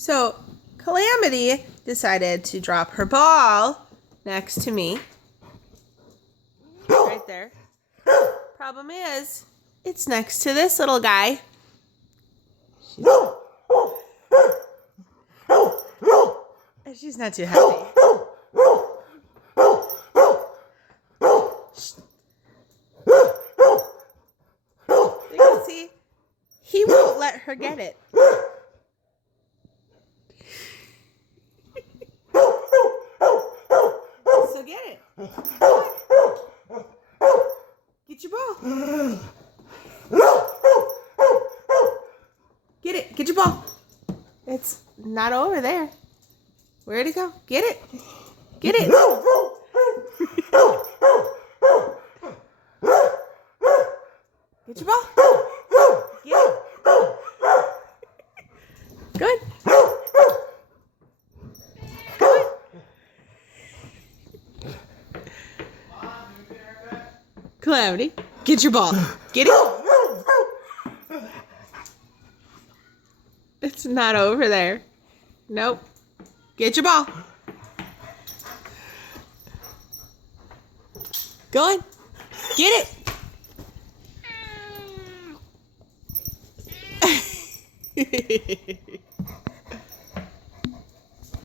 So Calamity decided to drop her ball next to me. Right there. Problem is, it's next to this little guy. She's not too happy. You can see, he won't let her get it. So get it. Get your ball. Get it. Get your ball. It's not over there. Where'd it go? Get it. Get it. Get your ball. Get it. Good. Good. Calamity, get your ball. Get it. It's not over there. Nope. Get your ball. Go on. Get it.